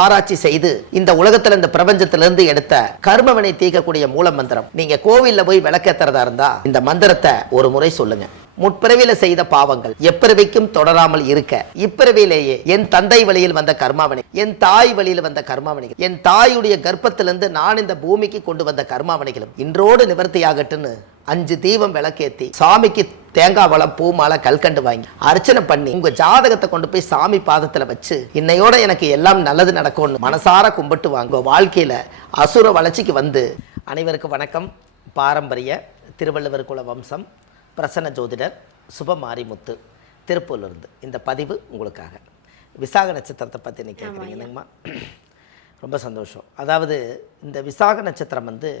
ஆராய்ச்சி செய்து இந்த உலகத்துல இந்த பிரபஞ்சத்திலிருந்து எடுத்த கர்மவினை தீர்க்கக்கூடிய மூல மந்திரம். நீங்க கோவில்ல போய் விளக்கேத்துறதா இருந்தா இந்த மந்திரத்தை ஒரு முறை சொல்லுங்க. முற்பிறவியில செய்த பாவங்கள் எப்பிறவிக்கும் தொடராமல் இருக்க இப்பிறவியிலேயே என் தந்தை வழியில் வந்த கர்மாவனை, என் தாய் வழியில் வந்த கர்மாவனைகள், என் தாயுடைய கர்ப்பத்திலிருந்து நான் இந்த பூமிக்கு கொண்டு வந்த கர்மாவனைகளும் இன்றோடு நிவர்த்தியாகட்டுன்னு 5 தீபம் விளக்கேத்தி சாமிக்கு தேங்காய் வளம் பூ மாலை கல்கண்டு வாங்கி அர்ச்சனை பண்ணி உங்க ஜாதகத்தை கொண்டு போய் சாமி பாதத்துல வச்சு இன்னையோட எனக்கு எல்லாம் நல்லது நடக்கும்னு மனசார கும்பிட்டு வாங்க. வாழ்க்கையில அசுர வளர்ச்சிக்கு வந்து. அனைவருக்கும் வணக்கம். பாரம்பரிய திருவள்ளுவர் குல வம்சம் பிரசன்ன ஜோதிடர் சுபமாரிமுத்து திருப்பூர்லேருந்து இந்த பதிவு உங்களுக்காக. விசாக நட்சத்திரத்தை பற்றி இன்னைக்கு கேட்குறீங்க என்னங்கம்மா? ரொம்ப சந்தோஷம். அதாவது இந்த விசாக நட்சத்திரம் வந்து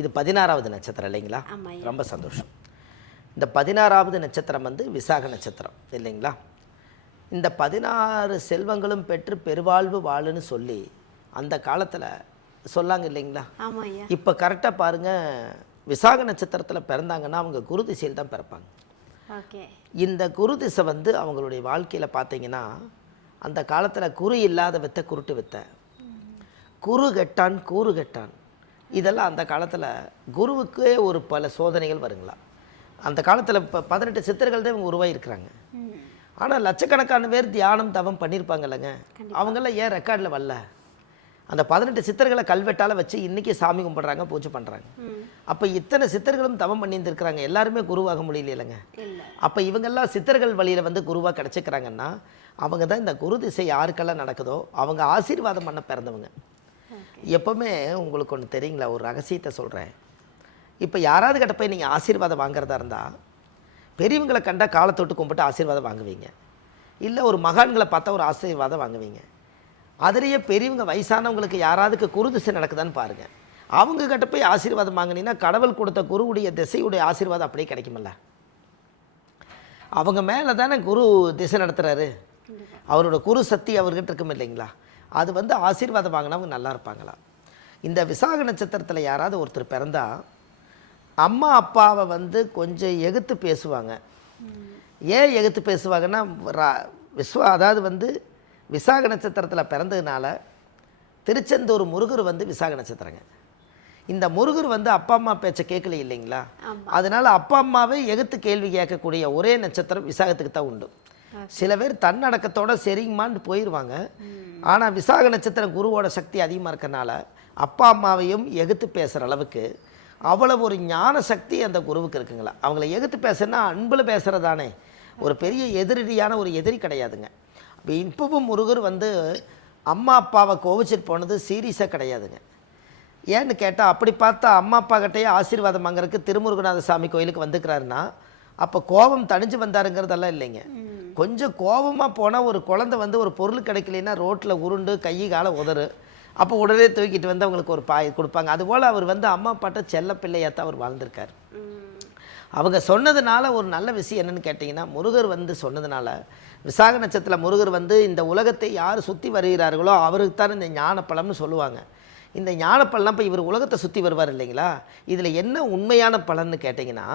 இது 16வது நட்சத்திரம் இல்லைங்களா? ரொம்ப சந்தோஷம். இந்த 16வது நட்சத்திரம் வந்து விசாக நட்சத்திரம் இல்லைங்களா? இந்த 16 செல்வங்களும் பெற்று பெருவாழ்வு வாழுன்னு சொல்லி அந்த காலத்தில் சொல்லாங்க இல்லைங்களா? இப்போ கரெக்டாக பாருங்கள், விசாக நட்சத்திரத்தில் பிறந்தாங்கன்னா அவங்க குரு திசையில் தான் பிறப்பாங்க. இந்த குரு திசை வந்து அவங்களுடைய வாழ்க்கையில் பார்த்தீங்கன்னா அந்த காலத்தில் குரு இல்லாத வித்தை குருட்டு வித்தை, குரு கெட்டான் கூறு கெட்டான், இதெல்லாம் அந்த காலத்தில் குருவுக்கே ஒரு பல சோதனைகள் வருங்களா. அந்த காலத்தில் இப்போ 18 சித்தர்கள் தான் இவங்க உருவாகிருக்கிறாங்க. ஆனால் லட்சக்கணக்கான பேர் தியானம் தவம் பண்ணியிருப்பாங்க இல்லைங்க. அவங்கெல்லாம் ஏன் ரெக்கார்டில் வரல? அந்த 18 சித்தர்களை கல்வெட்டால் வச்சு இன்றைக்கி சாமி கும்பிட்றாங்க, பூஜை பண்ணுறாங்க. அப்போ இத்தனை சித்தர்களும் தவம் பண்ணியிருந்துருக்கிறாங்க, எல்லாருமே குருவாக முடியல இல்லைங்க. அப்போ இவங்கெல்லாம் சித்தர்கள் வழியில் வந்து குருவாக கிடச்சிக்கிறாங்கன்னா அவங்க தான் இந்த குரு திசை யாருக்கெல்லாம் நடக்குதோ அவங்க ஆசீர்வாதம் பண்ண பிறந்தவங்க. எப்போவுமே உங்களுக்கு ஒன்று தெரியுங்களா, ஒரு ரகசியத்தை சொல்கிறேன். இப்போ யாராவது கிட்ட போய் நீங்கள் ஆசீர்வாதம் வாங்குறதா இருந்தால் பெரியவங்களை கண்டால் காலத்தொட்டு கும்பிட்டு ஆசீர்வாதம் வாங்குவீங்க, இல்லை ஒரு மகான்களை பார்த்தா ஒரு ஆசீர்வாதம் வாங்குவீங்க. அதுலேயே பெரியவங்க வயசானவங்களுக்கு யாராவதுக்கு குரு திசை நடக்குதான்னு பாருங்கள். அவங்க கிட்ட போய் ஆசீர்வாதம் வாங்கினீங்கன்னா கடவுள் கொடுத்த குருவுடைய திசையுடைய ஆசீர்வாதம் அப்படியே கிடைக்குமில்ல. அவங்க மேலே தானே குரு திசை நடத்துகிறாரு, அவரோட குரு சக்தி அவர்கிட்ட இருக்கும் இல்லைங்களா. அது வந்து ஆசீர்வாதம் வாங்கினவங்க நல்லா இருப்பாங்களா. இந்த விசாக நட்சத்திரத்தில் யாராவது ஒருத்தர் பிறந்தா அம்மா அப்பாவை வந்து கொஞ்சம் எகுத்து பேசுவாங்க. ஏன் எகுத்து பேசுவாங்கன்னா அதாவது வந்து விசாக நட்சத்திரத்தில் பிறந்ததுனால திருச்செந்தூர் முருகர் வந்து விசாக நட்சத்திரங்க. இந்த முருகர் வந்து அப்பா அம்மா பேச்சை கேட்கல இல்லைங்களா. அதனால் அப்பா அம்மாவே எகுத்து கேள்வி கேட்கக்கூடிய ஒரே நட்சத்திரம் விசாகத்துக்கு தான் உண்டு. சில பேர் தன்னடக்கத்தோட சரிங்கமான்னு போயிடுவாங்க. ஆனால் விசாக நட்சத்திரம் குருவோட சக்தி அதிகமாக இருக்கனால அப்பா அம்மாவையும் எகுத்து பேசுகிற அளவுக்கு அவ்வளோ ஒரு ஞான சக்தி அந்த குருவுக்கு இருக்குங்களா. அவங்கள எகுத்து பேசுனா அன்பில் பேசுகிறதானே, ஒரு பெரிய எதிரடியான ஒரு எதிரி கிடையாதுங்க. இப்போ இப்பவும் முருகர் வந்து அம்மா அப்பாவை கோவிச்சிட்டு போனது சீரியஸாக கிடையாதுங்க. ஏன்னு கேட்டால் அப்படி பார்த்தா அம்மா அப்பா கிட்டேயே ஆசீர்வாதம் வாங்குறதுக்கு திருமுருகநாத சாமி கோயிலுக்கு வந்துக்கிறாருன்னா அப்போ கோபம் தணிஞ்சு வந்தாருங்கிறதெல்லாம் இல்லைங்க. கொஞ்சம் கோபமாக போனால் ஒரு குழந்தை வந்து ஒரு பொருள் கிடைக்கலன்னா ரோட்டில் உருண்டு கை காலை உதறு, அப்போ உடனே தூக்கிட்டு வந்து அவங்களுக்கு ஒரு பாய் கொடுப்பாங்க. அதுபோல் அவர் வந்து அம்மா அப்பாட்ட செல்ல பிள்ளையாத்தான் அவர் வாழ்ந்திருக்கார். அவங்க சொன்னதுனால ஒரு நல்ல விஷயம் என்னென்னு கேட்டிங்கன்னா, முருகர் வந்து சொன்னதுனால விசாக நட்சத்திரத்தில் முருகர் வந்து இந்த உலகத்தை யார் சுற்றி வருகிறார்களோ அவருக்கு தான் இந்த ஞானப்பழம்னு சொல்லுவாங்க. இந்த ஞானப்பழம் இப்போ இவர் உலகத்தை சுற்றி வருவார் இல்லைங்களா. இதில் என்ன உண்மையான பலன்னு கேட்டிங்கன்னா,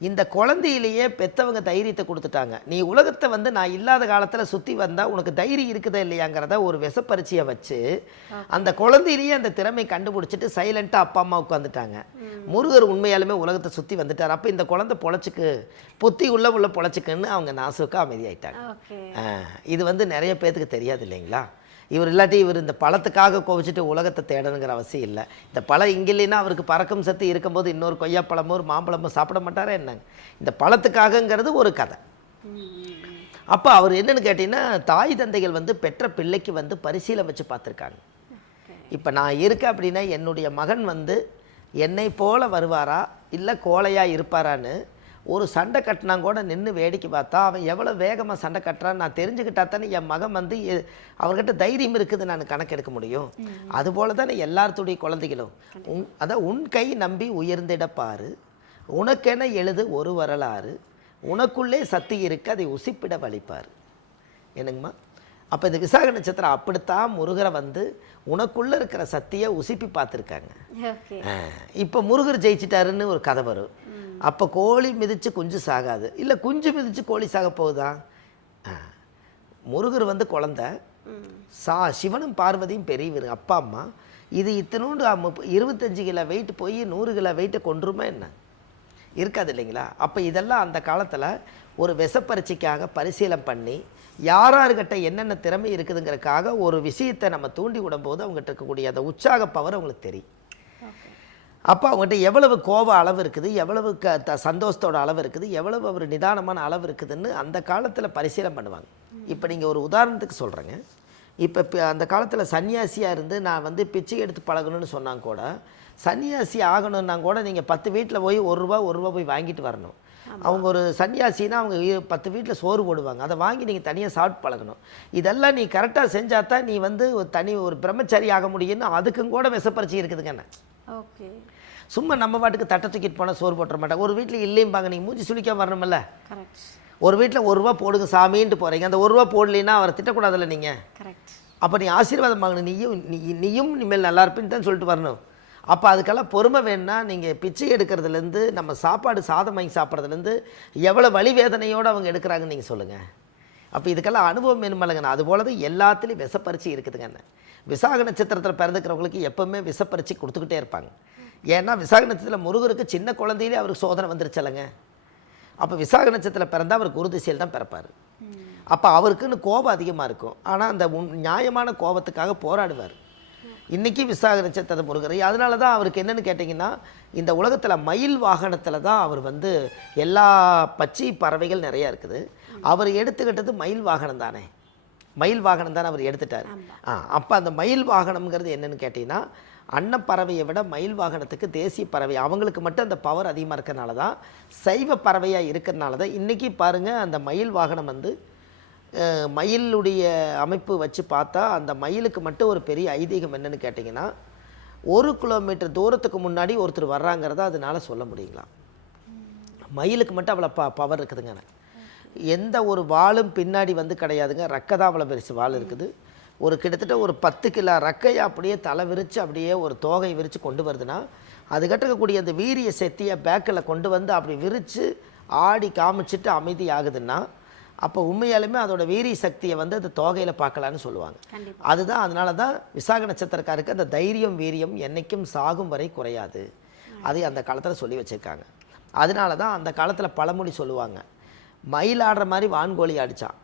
இந்த குழந்தையிலேயே பெற்றவங்க தைரியத்தை கொடுத்துட்டாங்க. நீ உலகத்தை வந்து நான் இல்லாத காலத்தில் சுற்றி வந்தால் உனக்கு தைரியம் இருக்குதா இல்லையாங்கிறத ஒரு விஷப்பரிச்சியை வச்சு அந்த குழந்தையிலேயே அந்த திறமை கண்டுபிடிச்சிட்டு சைலண்ட்டாக அப்பா அம்மா உட்காந்துட்டாங்க. முருகர் உண்மையாலுமே உலகத்தை சுற்றி வந்துட்டார். அப்போ இந்த குழந்தை பொழைச்சிக்கு புத்தி உள்ள பொழைச்சிக்குன்னு அவங்க நாசுக்கு அமைதியாயிட்டாங்க. இது வந்து நிறைய பேர்த்துக்கு தெரியாது இல்லைங்களா. இவர் இல்லாட்டி இவர் இந்த பழத்துக்காக கோவிச்சிட்டு உலகத்தை தேடணுங்கிற அவசியம் இல்லை. இந்த பழம் இங்கே இல்லைன்னா அவருக்கு பறக்கும் சத்து இருக்கும்போது இன்னொரு கொய்யாப்பழமோ ஒரு மாம்பழமோ சாப்பிட மாட்டாரா என்னங்க. இந்த பழத்துக்காகங்கிறது ஒரு கதை. அப்போ அவர் என்னன்னு கேட்டிங்கன்னா, தாய் தந்தைகள் வந்து பெற்ற பிள்ளைக்கு வந்து பரிசீலனை வச்சு பார்த்துருக்காங்க. இப்போ நான் இருக்கேன் அப்படின்னா என்னுடைய மகன் வந்து என்னை போல வருவாரா இல்லை கோழையாக இருப்பாரான்னு ஒரு சண்டை கட்டினா கூட நின்று வேடிக்கை பார்த்தா அவன் எவ்வளோ வேகமாக சண்டை கட்டுறான்னு நான் தெரிஞ்சுக்கிட்டா தானே என் மகன் வந்து அவர்கிட்ட தைரியம் இருக்குது நான் கணக்கெடுக்க முடியும். அதுபோல் தானே எல்லாத்துடைய குழந்தைகளும் அதான் உன் கை நம்பி உயர்ந்திட பாரு, உனக்கென எழுது ஒரு வரலாறு, உனக்குள்ளே சக்தி இருக்கு அதை உசிப்பிட வலிப்பார் என்னங்கம்மா. அப்போ இந்த விசாக நட்சத்திரம் அப்படித்தான் முருகரை வந்து உனக்குள்ளே இருக்கிற சக்தியை உசிப்பி பார்த்துருக்காங்க. இப்போ முருகர் ஜெயிச்சிட்டாருன்னு ஒரு கதை வரும். அப்போ கோழி மிதித்து குஞ்சு சாகாது, இல்லை குஞ்சு மிதித்து கோழி சாக போகுதா. முருகர் வந்து குழந்தை, சிவனும் பார்வதியும் பெரியவர் அப்பா அம்மா. இது இத்தனோண்டு 25 கிலோ வெயிட் போய் 100 கிலோ வெயிட்டை கொண்டுருமா என்ன? இருக்காது இல்லைங்களா? அப்போ இதெல்லாம் அந்த காலத்தில் ஒரு விஷப்பரீட்சைக்காக பரிசீலனை பண்ணி யாராருக்கிட்ட என்னென்ன திறமை இருக்குதுங்கிறதுக்காக ஒரு விஷயத்தை நம்ம தூண்டி விடும்போது அவங்ககிட்ட இருக்கக்கூடிய அந்த உற்சாக பவர் அவங்களுக்கு தெரியும். அப்போ அவங்ககிட்ட எவ்வளவு கோப அளவு இருக்குது, எவ்வளவு சந்தோஷத்தோட அளவு இருக்குது, எவ்வளவு ஒரு நிதானமான அளவு இருக்குதுன்னு அந்த காலத்தில் பரிசீலனை பண்ணுவாங்க. இப்போ நீங்கள் ஒரு உதாரணத்துக்கு சொல்கிறேங்க. இப்போ அந்த காலத்தில் சன்னியாசியாக இருந்து நான் வந்து பிச்சை எடுத்து பழகணும்னு சொன்னாங்க கூட, சன்னியாசி ஆகணும்னா கூட நீங்கள் 10 வீட்டில் போய் ஒரு ரூபா போய் வாங்கிட்டு வரணும். அவங்க ஒரு சன்னியாசின்னா அவங்க 10 வீட்டில் சோறு போடுவாங்க, அதை வாங்கி நீங்கள் தனியாக சாப்பிட்டு பழகணும். இதெல்லாம் நீ கரெக்டாக செஞ்சால் தான் நீ வந்து ஒரு பிரம்மச்சாரி ஆக முடியும்னு அதுக்கும் கூட விஷப்பரிச்சை இருக்குதுங்கண்ணே. ஓகே, சும்மா நம்ம பாட்டுக்கு தட்டை தூக்கிட்டு போனால் சோறு போட்டுற மாட்டாங்க. ஒரு வீட்டில் இல்லையும்பாங்க, நீங்கள் மூஞ்சி சுளிக்க வரணுமில்ல. கரெக்ட். ஒரு வீட்டில் 1 ரூபா போடுங்க சாமின்ட்டு போகிறீங்க, அந்த 1 ரூபா போடலைன்னா அவரை திட்டக்கூடாதுல்ல நீங்கள். கரெக்ட். அப்போ நீ ஆசீர்வாதம் வாங்கணும், நீயும் இனிமேல் நல்லா இருப்பின்னு தான் சொல்லிட்டு வரணும். அப்போ அதுக்கெல்லாம் பொறுமை வேணும்னா நீங்கள் பிச்சை எடுக்கிறதுலேருந்து நம்ம சாப்பாடு சாதம் வாங்கி சாப்பிட்றதுலேருந்து எவ்வளோ வலி வேதனையோடு அவங்க எடுக்கிறாங்கன்னு நீங்கள் சொல்லுங்கள். அப்போ இதுக்கெல்லாம் அனுபவம் வேணுமில்லங்கண்ணா. அதுபோல தான் எல்லாத்துலேயும் விஷப்பரிச்சை இருக்குதுங்கண்ணே. விசாக நட்சத்திரத்தில் பிறந்துக்கிறவங்களுக்கு எப்போவுமே விஷப்பரிச்சை கொடுத்துக்கிட்டே இருப்பாங்க. ஏன்னா விசாக நட்சத்திரத்தில் முருகருக்கு சின்ன குழந்தையிலே அவருக்கு சோதனை வந்துருச்சலங்க. அப்போ விசாக நட்சத்திரத்தில் பிறந்தால் அவர் குரு திசையில் தான் பிறப்பார். அப்போ அவருக்குன்னு கோபம் அதிகமாக இருக்கும். ஆனால் அந்த நியாயமான கோபத்துக்காக போராடுவார். இன்றைக்கி விசாக நட்சத்திர முருகர். அதனால தான் அவருக்கு என்னென்னு கேட்டிங்கன்னா, இந்த உலகத்தில் மயில் வாகனத்தில் தான் அவர் வந்து எல்லா பச்சை பறவைகள் நிறையா இருக்குது. அவர் எடுத்துக்கிட்டது மயில் வாகனம் தானே. மயில் வாகனம் தானே அவர் எடுத்துட்டார். அப்போ அந்த மயில் வாகனம்ங்கிறது என்னென்னு கேட்டிங்கன்னா, அன்னப்பறவையை விட மயில் வாகனத்துக்கு தேசிய பறவை அவங்களுக்கு மட்டும் அந்த பவர் அதிகமாக இருக்கிறனால தான், சைவ பறவையாக இருக்கிறனால தான் இன்றைக்கி பாருங்கள் அந்த மயில் வாகனம் வந்து மயிலுடைய அமைப்பு வச்சு பார்த்தா அந்த மயிலுக்கு மட்டும் ஒரு பெரிய ஐதீகம் என்னென்னு கேட்டிங்கன்னா, 1 கிலோமீட்டர் தூரத்துக்கு முன்னாடி ஒருத்தர் வர்றாங்கிறத அதனால சொல்ல முடியுங்களா. மயிலுக்கு மட்டும் அவ்வளோ பவர் இருக்குதுங்க. எந்த ஒரு வாளும் பின்னாடி வந்து கிடையாதுங்க. ரெக்கை தான் அவ்வளோ பெருசு வாள் இருக்குது. ஒரு கிட்டத்தட்ட ஒரு 10 கிலோ ரெக்கையை அப்படியே தலை விரித்து அப்படியே ஒரு தோகை விரித்து கொண்டு வருதுன்னா, அது கட்டக்கூடிய அந்த வீரிய சக்தியை பேக்கில் கொண்டு வந்து அப்படி விரித்து ஆடி காமிச்சிட்டு அமைதி ஆகுதுன்னா, அப்போ உண்மையாலுமே அதோட வீரிய சக்தியை வந்து அந்த தோகையில் பார்க்கலான்னு சொல்லுவாங்க. அதுதான் அதனால தான் விசாக நட்சத்திரக்காருக்கு அந்த தைரியம் வீரியம் என்றைக்கும் சாகும் வரை குறையாது. அதை அந்த காலத்தில் சொல்லி வச்சுருக்காங்க. அதனால தான் அந்த காலத்தில் பழமொழி சொல்லுவாங்க, மயில் ஆடுற மாதிரி வான்கோழி அடித்தான்.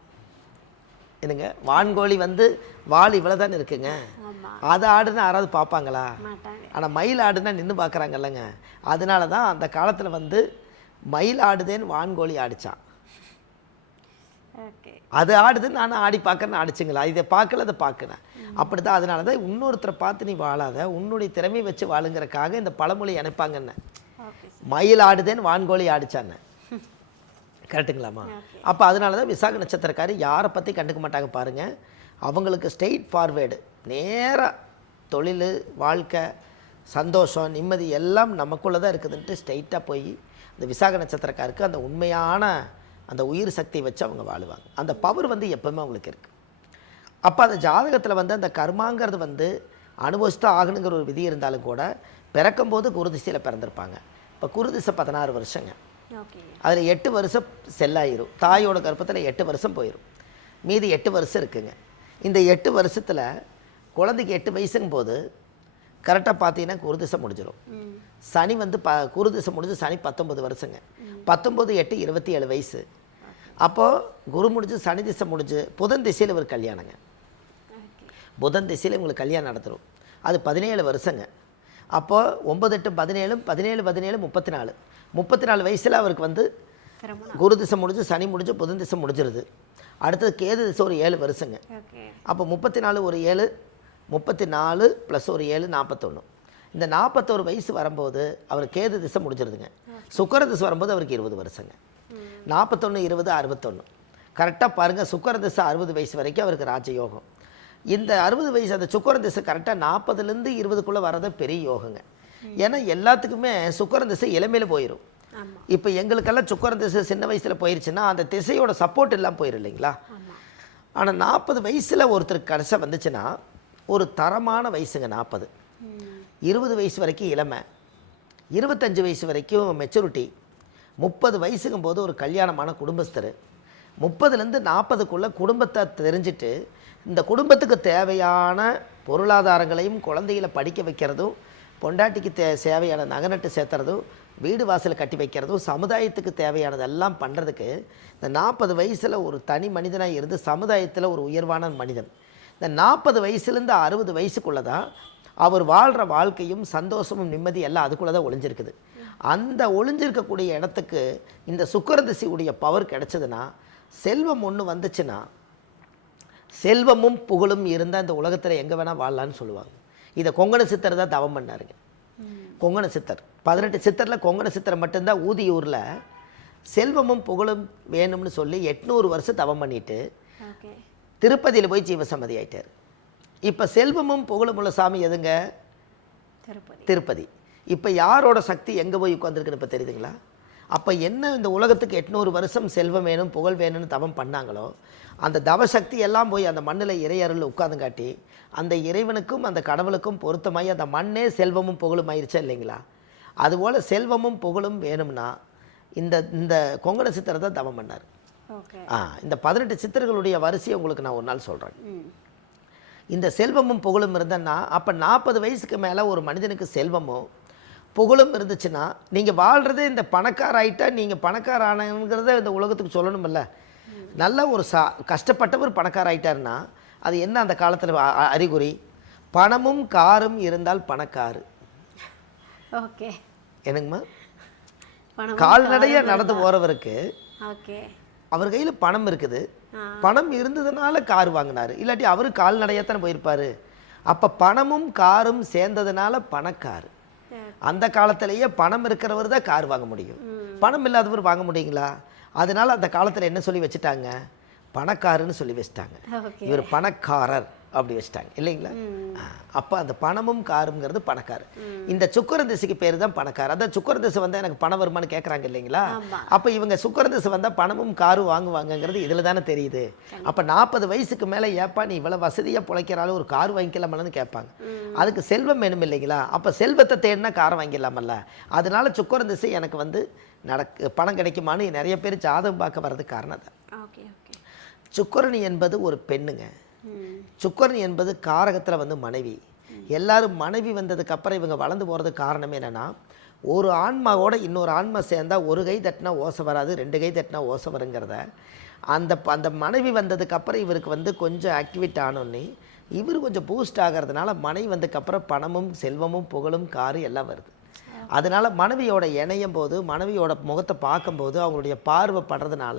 என்னங்க, வான்கோழி வந்து வால் இவ்வளோ தானே இருக்குங்க, அதை ஆடுனா யாராவது பார்ப்பாங்களா? ஆனால் மயில் ஆடுனா நின்று பார்க்குறாங்கல்லங்க. அதனால தான் அந்த காலத்தில் வந்து மயில் ஆடுதேன்னு வான்கோழி ஆடிச்சான். அது ஆடுதுன்னு நான் ஆடி பார்க்கறேன்னு ஆடிச்சுங்களா? இதை பார்க்கல அதை பார்க்குறேன். அப்படி தான். அதனால தான் இன்னொருத்தரை பார்த்து நீ வாழாத, உன்னுடைய திறமை வச்சு வாழுங்கிறக்காக இந்த பழமொழி அனுப்பாங்கன்னு. மயில் ஆடுதேன்னு வான்கோழி ஆடிச்சான்னு. கரெக்டுங்களாம்மா? அப்போ அதனால தான் விசாக நட்சத்திரக்காரி யாரை பற்றி கண்டுக்க மாட்டாங்க பாருங்கள். அவங்களுக்கு ஸ்ட்ரெயிட் ஃபார்வேர்டு, நேராக தொழில், வாழ்க்கை, சந்தோஷம், நிம்மதி எல்லாம் நமக்குள்ளே தான் இருக்குதுன்ட்டு ஸ்ட்ரெயிட்டாக போய் இந்த விசாக நட்சத்திரக்காருக்கு அந்த உண்மையான அந்த உயிர் சக்தியை வச்சு அவங்க வாழுவாங்க. அந்த பவர் வந்து எப்போவுமே அவங்களுக்கு இருக்குது. அப்போ அந்த ஜாதகத்தில் வந்து அந்த கர்மாங்கிறது வந்து அனுபவிச்சுட்டு ஆகணுங்கிற ஒரு விதி இருந்தாலும் கூட பிறக்கும்போது குருதிசையில் பிறந்திருப்பாங்க. இப்போ குருதிசை 16 வருஷங்க. அதில் 8 வருஷம் செல்லாயிரும். தாயோட கர்ப்பத்தில் 8 வருஷம் போயிடும். மீதி 8 வருஷம் இருக்குங்க. இந்த 8 வருஷத்தில் குழந்தைக்கு 8 வயசுங்கும் போது கரெக்டாக பார்த்தீங்கன்னா குருதிசை முடிஞ்சிடும். சனி வந்து குருதிசை முடிஞ்சு சனி 19 வருஷங்க. 19 8 27 வயசு. அப்போது குரு முடிஞ்சு சனி திசை முடிஞ்சு புதன் திசையில் இவர் கல்யாணங்க. புதன் திசையில் இவங்களுக்கு கல்யாணம் நடத்துகிறோம். அது 17 வருஷங்க. அப்போது 9 8 17 17 17 34 34 வயசில் அவருக்கு வந்து குரு திசை முடிஞ்சு சனி முடிஞ்சு புதன் திசை முடிஞ்சிருது. அடுத்தது கேது திசை ஒரு 7 வருஷங்க. அப்போ 34 ஒரு 7 34 ப்ளஸ் ஒரு 7 41. இந்த 41 வயசு வரும்போது அவர் கேது திசை முடிஞ்சிருதுங்க. சுக்கர திசை வரும்போது அவருக்கு 20 வருஷங்க. 41 20 61. கரெக்டாக பாருங்கள், சுக்கர திசை 60 வயசு வரைக்கும் அவருக்கு ராஜயோகம். இந்த 60 வயசு அந்த சுக்கர திசை கரெக்டாக 40லேருந்து 20க்குள்ளே வரது பெரிய யோகங்க. ஏன்னா எல்லாத்துக்குமே சுக்கர திசை இளமையில் போயிடும். இப்போ எங்களுக்கெல்லாம் சுக்கர திசை சின்ன வயசில் போயிடுச்சுன்னா அந்த திசையோட சப்போர்ட் எல்லாம் போயிடும் இல்லைங்களா. ஆனால் 40 வயசில் ஒருத்தருக்கு கடைசியாக வந்துச்சுன்னா ஒரு தரமான வயசுங்க. 40 20 வயசு வரைக்கும் இளமை, 25 வயசு வரைக்கும் மெச்சூரிட்டி, 30 வயசுங்கும் போது ஒரு கல்யாணமான குடும்பஸ்தர், 30லேருந்து 40க்குள்ளே குடும்பத்தை தெரிஞ்சுட்டு இந்த குடும்பத்துக்கு தேவையான பொருளாதாரங்களையும் குழந்தைகளை படிக்க வைக்கிறதும் பொண்டாட்டிக்கு தேவையான நகை சேர்த்துறதும் வீடு வாசல் கட்டி வைக்கிறதும் சமுதாயத்துக்கு தேவையானதெல்லாம் பண்ணுறதுக்கு இந்த 40 வயசில் ஒரு தனி மனிதனாக இருந்து சமுதாயத்தில் ஒரு உயர்வான மனிதன். இந்த 40 வயசுலேருந்து 60 வயசுக்குள்ளே தான் அவர் வாழ்கிற வாழ்க்கையும் சந்தோஷமும் நிம்மதி எல்லாம் அதுக்குள்ளே தான் ஒளிஞ்சிருக்குது. அந்த ஒளிஞ்சிருக்கக்கூடிய இடத்துக்கு இந்த சுக்கிரதிசையுடைய பவர் கிடைச்சதுன்னா, செல்வம் ஒன்று வந்துச்சுன்னா, செல்வமும் புகழும் இருந்தால் இந்த உலகத்தில் எங்கே வேணால் வாழலான்னு சொல்லுவாங்க. இதை கொங்கண சித்தர் தான் தவம் பண்ணாருங்க. கொங்கண சித்தர் 18 சித்தரில் கொங்கண சித்தர் மட்டும்தான் ஊதியூரில் செல்வமும் புகழும் வேணும்னு சொல்லி 800 வருஷம் தவம் பண்ணிட்டு திருப்பதியில் போய் ஜீவசம்மதி ஆயிட்டார். இப்போ செல்வமும் புகழும் உள்ள சாமி எதுங்க? திருப்பதி. இப்போ யாரோட சக்தி எங்கே போய் உட்காந்துருக்குன்னு இப்போ தெரியுதுங்களா? அப்போ என்ன இந்த உலகத்துக்கு 800 வருஷம் செல்வம் வேணும் புகழ் வேணும்னு தவம் பண்ணாங்களோ, அந்த தவசக்தி எல்லாம் போய் அந்த மண்ணில் இறையருள் உட்காந்துங்காட்டி அந்த இறைவனுக்கும் அந்த கடவுளுக்கும் பொருத்தமாகி அந்த மண்ணே செல்வமும் புகழும் ஆயிடுச்சா இல்லைங்களா? அதுபோல் செல்வமும் புகழும் வேணும்னா இந்த இந்த கொங்கண சித்தரை தான் தவம் பண்ணார். இந்த 18 சித்தர்களுடைய வரிசையை உங்களுக்கு நான் ஒரு நாள் சொல்கிறேன். இந்த செல்வமும் புகழும் இருந்தேன்னா அப்போ 40 வயசுக்கு மேலே ஒரு மனிதனுக்கு செல்வமும் புகழும் இருந்துச்சுன்னா, நீங்கள் வாழ்கிறதே இந்த பணக்கார ஆகிட்டா நீங்கள் பணக்கார ஆனங்கிறத இந்த உலகத்துக்கு சொல்லணுமில்ல. நல்ல ஒரு கஷ்டப்பட்டவர் பணக்கார ஆகிட்டாருன்னா அது என்ன அந்த காலத்தில் அறிகுறி? பணமும் காரும் இருந்தால் பணக்காரு. ஓகே, என்னங்கம்மா? கால்நடையாக நடந்து போகிறவருக்கு அவர் கையில் பணம் இருக்குது, பணம் இருந்ததுனால கார் வாங்கினார், இல்லாட்டி அவர் கால்நடையாக தானே போயிருப்பார். அப்போ பணமும் காரும் சேர்ந்ததுனால பணக்காரு. அந்த காலத்திலேயே பணம் இருக்கிறவர் தான் கார் வாங்க முடியும், பணம் இல்லாதவர் வாங்க முடியுங்களா? அதனால அந்த காலத்தில் என்ன சொல்லி வச்சுட்டாங்க? பணக்காரன்னு சொல்லி வச்சுட்டாங்க. இவர் பணக்காரர் அப்படி வச்சுட்டாங்க இல்லைங்களா? அப்போ அந்த பணமும் காருங்கிறது பணக்காரர். இந்த சுக்கிர திசைக்கு பேர் தான் பணக்காரர். அதான் சுக்கிர திசை வந்தால் எனக்கு பணம் வருமானு கேட்குறாங்க இல்லைங்களா? அப்போ இவங்க சுக்கிர திசை வந்தால் பணமும் காரும் வாங்குவாங்கங்கிறது இதில் தானே தெரியுது. அப்போ 40 வயசுக்கு மேலே ஏப்பா நீ இவ்வளோ வசதியாக பிழைக்கிறாலும் ஒரு கார் வாங்கிக்கலாமலன்னு கேட்பாங்க. அதுக்கு செல்வம் வேணும் இல்லைங்களா? அப்போ செல்வத்தை தேடினா காரை வாங்கிடலாமல்ல. அதனால சுக்கிர திசை எனக்கு பணம் கிடைக்குமான்னு நிறைய பேர் ஜாதகம் பார்க்க வர்றதுக்கு காரணம் தான். சுக்கிரன் என்பது ஒரு பெண்ணுங்க. சுக்கிரன் என்பது காரகத்தில் மனைவி. எல்லாரும் மனைவி வந்ததுக்கப்புறம் இவங்க வளர்ந்து போகிறதுக்கு காரணம் என்னென்னா, ஒரு ஆன்மாவோட இன்னொரு ஆன்மா சேர்ந்தால் ஒரு கை தட்டினா ஓசை வராது, 2 கை தட்டினா ஓசை வருங்கிறத அந்த மனைவி வந்ததுக்கப்புறம் இவருக்கு கொஞ்சம் ஆக்டிவேட் ஆனோன்னே இவர் கொஞ்சம் பூஸ்ட் ஆகிறதுனால மனைவி வந்ததுக்கப்புறம் பணமும் செல்வமும் புகழும் காரு எல்லாம் வருது. அதனால் மனைவியோட இணையும் போது மனைவியோட முகத்தை பார்க்கும்போது அவங்களுடைய பார்வை படுறதுனால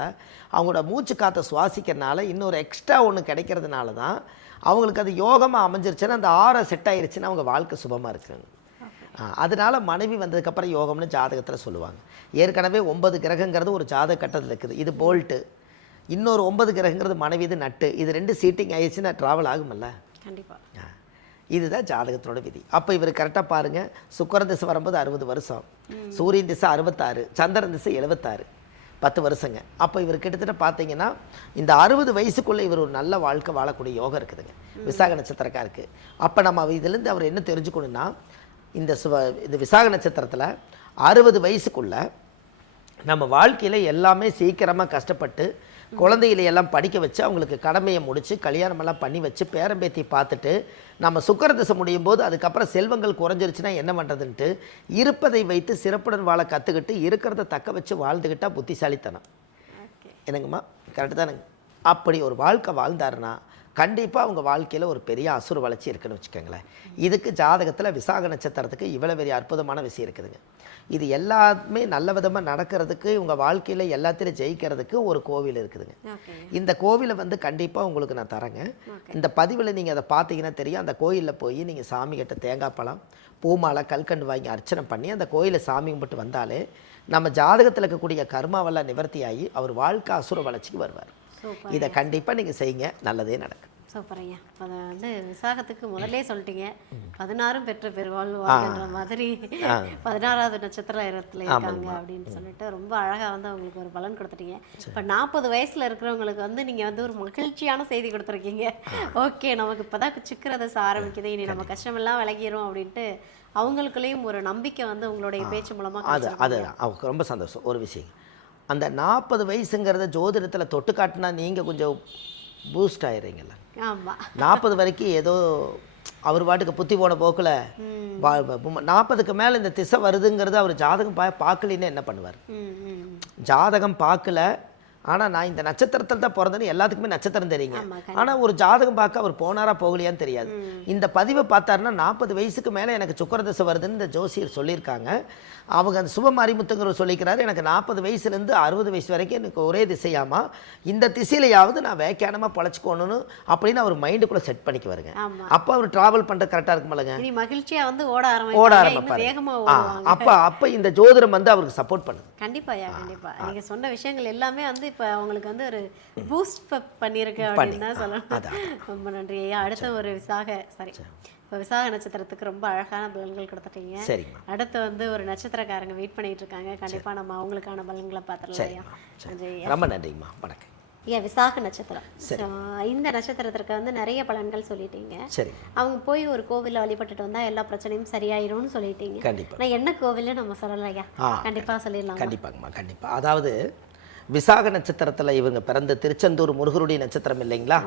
அவங்களோட மூச்சு காற்றை சுவாசிக்கிறதுனால இன்னொரு எக்ஸ்ட்ரா ஒன்று கிடைக்கிறதுனால தான் அவங்களுக்கு அது யோகமாக அமைஞ்சிருச்சுன்னா அந்த ஆறை செட் ஆயிடுச்சுன்னா அவங்க வாழ்க்கை சுபமாக இருக்குங்க. அதனால் மனைவி வந்ததுக்கப்புறம் யோகம்னு ஜாதகத்தில் சொல்லுவாங்க. ஏற்கனவே 9 கிரகங்கிறது ஒரு ஜாதக கட்டத்தில் இருக்குது. இது போல்ட்டு, இன்னொரு 9 கிரகங்கிறது மனைவி, இது நட்டு. இது 2 சீட்டிங் ஆயிடுச்சுன்னா ட்ராவல் ஆகுமல்ல. கண்டிப்பாக இதுதான் ஜாதகத்தோட விதி. அப்போ இவர் கரெக்டாக பாருங்கள், சுக்கிர திசை வரும்போது 60 வருஷம், சூரியன் திசை 66, சந்திரன் திசை 76, 10 வருஷங்க. அப்போ இவர் கிட்டத்தட்ட பார்த்தீங்கன்னா இந்த 60 வயசுக்குள்ளே இவர் ஒரு நல்ல வாழ்க்கை வாழக்கூடிய யோகம் இருக்குதுங்க விசாக நட்சத்திரக்காருக்கு. அப்போ நம்ம இதுலேருந்து அவர் என்ன தெரிஞ்சுக்கணுன்னா, இந்த விசாக நட்சத்திரத்தில் 60 வயசுக்குள்ளே நம்ம வாழ்க்கையில் எல்லாமே சீக்கிரமாக கஷ்டப்பட்டு குழந்தைகளை எல்லாம் படிக்க வச்சு அவங்களுக்கு கடமையை முடித்து கல்யாணமெல்லாம் பண்ணி வச்சு பேரம்பேத்தி பார்த்துட்டு நம்ம சுக்கிர திசை முடியும் போது அதுக்கப்புறம் செல்வங்கள் குறைஞ்சிருச்சுன்னா என்ன பண்ணுறதுன்ட்டு இருப்பதை வைத்து சிறப்புடன் வாழ கற்றுக்கிட்டு இருக்கிறத தக்க வச்சு வாழ்ந்துக்கிட்டால் புத்திசாலித்தனம். என்னங்கம்மா கரெக்டு தானுங்க? அப்படி ஒரு வாழ்க்கை வாழ்ந்தாருன்னா கண்டிப்பாக அவங்க வாழ்க்கையில் ஒரு பெரிய அசுர வளர்ச்சி இருக்குன்னு வச்சுக்கோங்களேன். இதுக்கு ஜாதகத்தில் விசாக நட்சத்திரத்துக்கு இவ்வளோ பெரிய அற்புதமான விஷயம் இருக்குதுங்க. இது எல்லாமே நல்ல விதமாக நடக்கிறதுக்கு உங்கள் வாழ்க்கையில் எல்லாத்திலையும் ஜெயிக்கிறதுக்கு ஒரு கோவில் இருக்குதுங்க. இந்த கோவிலை கண்டிப்பாக உங்களுக்கு நான் தரேங்க. இந்த பதிவில் நீங்கள் அதை பார்த்தீங்கன்னா தெரியும். அந்த கோயிலில் போய் நீங்கள் சாமிகிட்ட தேங்காய் பழம் பூமாலை கல்கண்டு வாங்கி அர்ச்சனை பண்ணி அந்த கோயிலை சாமி கும்பிட்டு வந்தாலே நம்ம ஜாதகத்தில் இருக்கக்கூடிய கர்மாவெல்லாம் நிவர்த்தி ஆகி அவர் வாழ்க்கை அசுர வளர்ச்சிக்கு வருவார். இதை கண்டிப்பாக நீங்கள் செய்யுங்க, நல்லதே நடக்கும். சூப்பர் ஐயா. அதை விசாகத்துக்கு முதல்லே சொல்லிட்டீங்க, 16 பெற்ற பெருவாழ்வுன்ற மாதிரி 16வது நட்சத்திரத்தில் இருக்காங்க அப்படின்னு சொல்லிட்டு ரொம்ப அழகாக அவங்களுக்கு ஒரு பலன் கொடுத்துட்டீங்க. இப்போ 40 வயசில் இருக்கிறவங்களுக்கு நீங்கள் ஒரு மகிழ்ச்சியான செய்தி கொடுத்துருக்கீங்க. ஓகே, நமக்கு இப்போ தான் சுக்கிரதசை ஆரம்பிக்குது, இனி நம்ம கஷ்டமெல்லாம் விலகிரும் அப்படின்ட்டு அவங்களுக்குள்ளேயும் ஒரு நம்பிக்கை உங்களுடைய பேச்சு மூலமாக அது ரொம்ப சந்தோஷம். ஒரு விஷயம், அந்த 40 வயசுங்கிறத ஜோதிடத்தில் தொட்டு காட்டினா நீங்கள் கொஞ்சம் பூஸ்ட் ஆயிடுறீங்களா? ஆமா 40 வரைக்கும் ஏதோ அவர் பாட்டுக்கு புத்தி போன போக்கில் 40க்கு மேலே இந்த திசை வருதுங்கிறது அவர் ஜாதகம் பார்க்கலின்னு என்ன பண்ணுவார்? ஜாதகம் பார்க்கல, ஆனால் நான் இந்த நட்சத்திரத்தில் தான் பிறந்தேன்னு எல்லாத்துக்குமே நட்சத்திரம் தெரியுங்க. ஆனால் ஒரு ஜாதகம் பார்க்க அவர் போனாரா போகலையான்னு தெரியாது. இந்த பதிவை பார்த்தாருன்னா 40 வயசுக்கு மேலே எனக்கு சுக்கிரதசை வருதுன்னு இந்த ஜோசியர் சொல்லியிருக்காங்க. அவங்க அந்த சுபமாரிமுத்துங்கிறவர் சொல்லிக்கிறாரு, எனக்கு 40 வயசுலேருந்து 60 வயசு வரைக்கும் எனக்கு ஒரே திசையாமா, இந்த திசையிலையாவது நான் வேக்கானமாக பழச்சிக்கணும்னு அப்படின்னு அவர் மைண்டுக்குள்ளே செட் பண்ணிக்குவாருங்க. அப்போ அவர் ட்ராவல் பண்ணுறது கரெக்டாக இருக்குமில்லங்க, மகிழ்ச்சியாக வந்து ஓட ஆரம்பிப்பார். அப்போ இந்த ஜோதிடம் வந்து அவருக்கு சப்போர்ட் பண்ணுது. கண்டிப்பாக நீங்கள் சொன்ன விஷயங்கள் எல்லாமே வந்து இப்போ அவங்களுக்கு வந்து ஒரு பூஸ்ட் பண்ணியிருக்கு அப்படின்னு தான் சொல்லணும். ரொம்ப நன்றி ஐயா. அடுத்த ஒரு இப்போ விசாக நட்சத்திரத்துக்கு ரொம்ப அழகான பலன்கள் கொடுத்துட்டீங்க. சரிங்க. அடுத்து வந்து ஒரு நட்சத்திரக்காரங்க வெயிட் பண்ணிட்டு இருக்காங்க. கண்டிப்பாக நம்ம அவங்களுக்கான பலன்களை பார்த்துடலாம் ஐயா. ரொம்ப நன்றிங்கம்மா. வணக்கம். ஏன் விசாக நட்சத்திரம், இந்த நட்சத்திரத்திற்கு வந்து நிறைய பலன்கள் சொல்லிட்டீங்க. சரி. அவங்க போய் ஒரு கோவிலில் வழிபட்டுட்டு வந்தால் எல்லா பிரச்சனையும் சரியாயிரும்னு சொல்லிட்டீங்க. கண்டிப்பாக. நான் என்ன கோவில்னு நம்ம சொல்லலாம் ஐயா? கண்டிப்பாக சொல்லிடலாம். கண்டிப்பாங்கம்மா, கண்டிப்பாக. அதாவது விசாக நட்சத்திரத்தில் இவங்க பிறந்த திருச்செந்தூர் முருகருடைய நட்சத்திரம் இல்லைங்களா?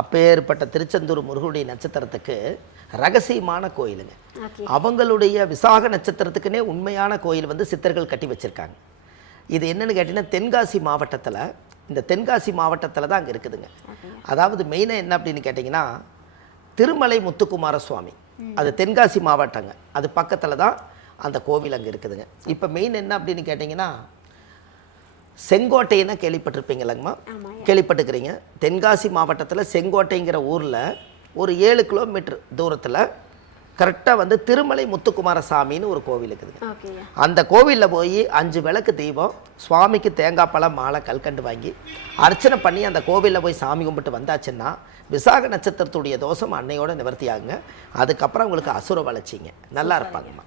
அப்பேற்பட்ட திருச்செந்தூர் முருகருடைய நட்சத்திரத்துக்கு ரகசியமான கோயிலுங்க. அவங்களுடைய விசாக நட்சத்திரத்துக்குன்னே உண்மையான கோயில் வந்து சித்தர்கள் கட்டி வச்சிருக்காங்க. இது என்னன்னு கேட்டீங்கன்னா தென்காசி மாவட்டத்தில், இந்த தென்காசி மாவட்டத்தில் தான் அங்கே இருக்குதுங்க. அதாவது மெயினாக என்ன அப்படின்னு கேட்டிங்கன்னா திருமலை முத்துக்குமார சுவாமி, அது தென்காசி மாவட்டங்க, அது பக்கத்தில் தான் அந்த கோவில் அங்கே இருக்குதுங்க. இப்போ மெயின் என்ன அப்படின்னு கேட்டிங்கன்னா செங்கோட்டைன்னு கேள்விப்பட்டிருப்பீங்களங்கம்மா, கேள்விப்பட்டுக்கிறீங்க. தென்காசி மாவட்டத்தில் செங்கோட்டைங்கிற ஊரில் ஒரு 7 கிலோமீட்டர் தூரத்தில் கரெக்டாக வந்து திருமலை முத்துக்குமார சாமின்னு ஒரு கோவில் இருக்குதுங்க. அந்த கோவிலில் போய் 5 விளக்கு தீபம், சுவாமிக்கு தேங்காய் பழம் மாலை கல்கண்டு வாங்கி அர்ச்சனை பண்ணி அந்த கோவிலில் போய் சாமி கும்பிட்டு வந்தாச்சுன்னா விசாக நட்சத்திரத்துடைய தோஷம் அன்னையோட நிவர்த்தி ஆகுங்க. அதுக்கப்புறம் உங்களுக்கு அசுர வளர்ச்சிங்க, நல்லா இருப்பாங்கம்மா.